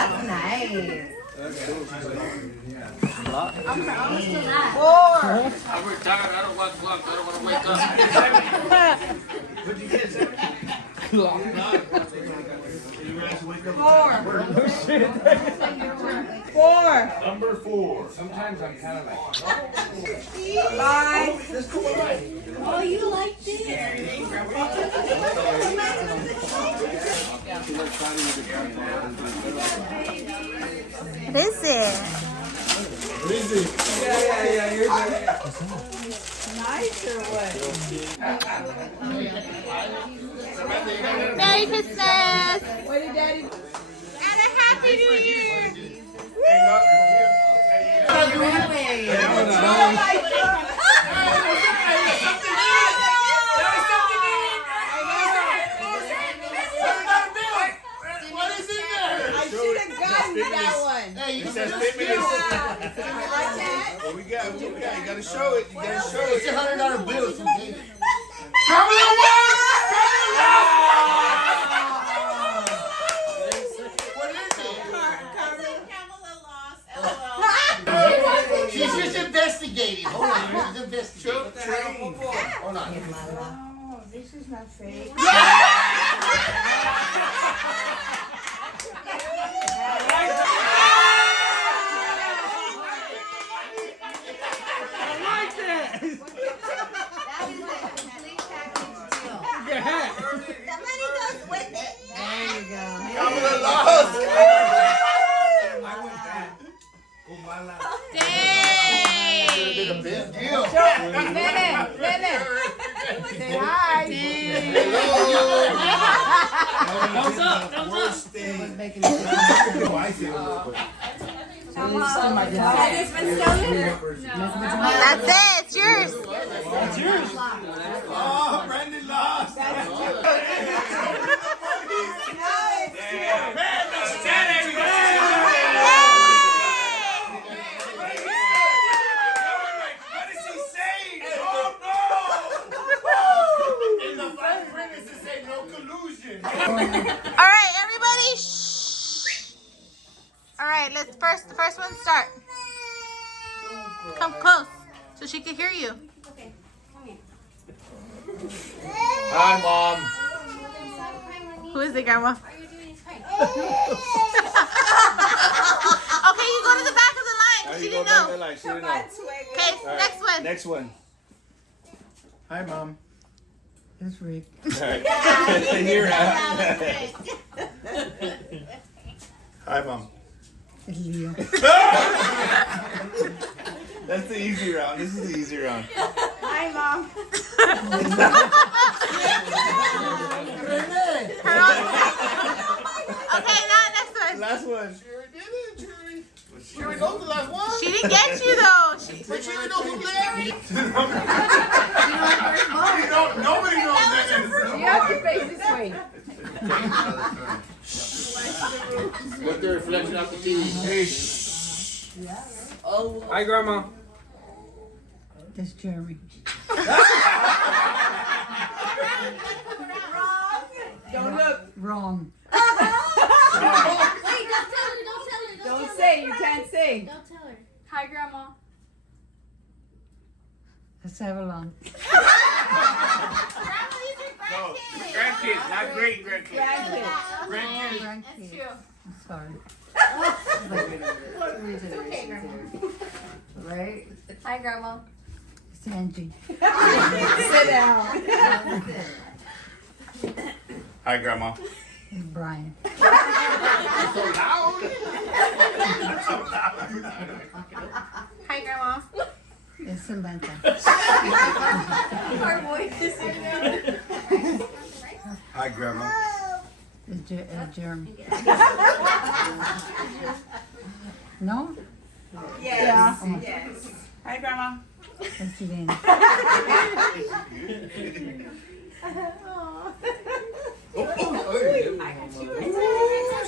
that's nice. I'm still that. 4. I'm retired. I don't watch vlogs. I don't want to wake up. What'd you get, 7? 4. Number 4. Sometimes I'm kind of like. 5. Oh, you like this? What is it? Yeah, you're good. Nice or what? Merry Christmas! What did Daddy? And a Happy New Year! Oh my God! What is in there? I should have gotten that one. Hey, you said stimulus. What we got? You gotta show it. You gotta show it. It's $100 bill from David. She's just investigating. Hold on, she's investigating. Hold on. Oh, this is not fake. Kamala lost. Dang! Did a big deal. Lynette. Say hi. Thumbs up. Thumbs up. Worst thing. That's it, it's yours. Oh, Brandon lost. Alright, everybody, shh. Alright, let's the first one start. Come close so she can hear you. Okay, come here. Hi, Mom. Who is it, Grandma? Are you doing this right? Okay, you go to the back of the line. She didn't know. Okay, next one. Next one. Hi, Mom. It's Rick. Here, Hi, Mom. It's Leo. That's the easy round. This is the easy round. Hi, Mom. Okay, now next one. Last one. Sure did it, Cherry. Sure knows the last one. She didn't get you though. But Cherry knows who's Larry. Nobody knows that. You have to face this way. What the reflection off the TV? Hey, Hi, Grandma. That's Jeremy. Don't look. Wrong. Wait, don't tell her. Don't say. You can't say. Don't tell her. Hi, Grandma. Let's have a long. No, grandkids, not great grandkids. Grandkids. Grandkids. That's true. I'm sorry. It's okay, Grandma. Right? Hi, Grandma. It's Angie. Sit down. Hi, Grandma. It's Brian. So loud. Hi, Grandma. It's Samantha. Our voices are down. Hi, Grandma. It's Jeremy. No? Yes. Oh. Yes. Hi, Grandma. It's Lynn.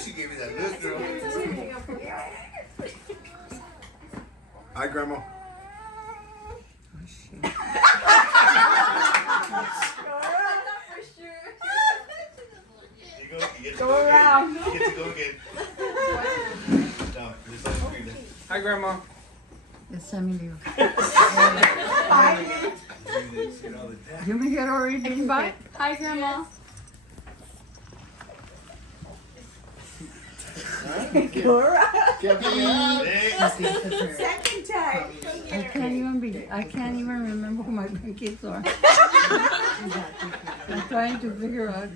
She gave me that look, girl. Hi, Grandma. Go around. You get to go again. Hi, Grandma. It's Emilio. You may get already bye. Hi, Grandma. Second time. I can't even remember who my grandkids are. I'm trying to figure out.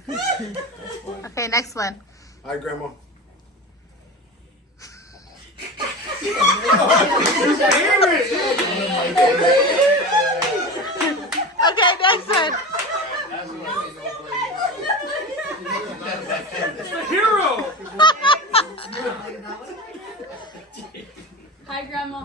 Okay, next one. Hi, Grandma. Okay, next one. Hero. Hi, Grandma.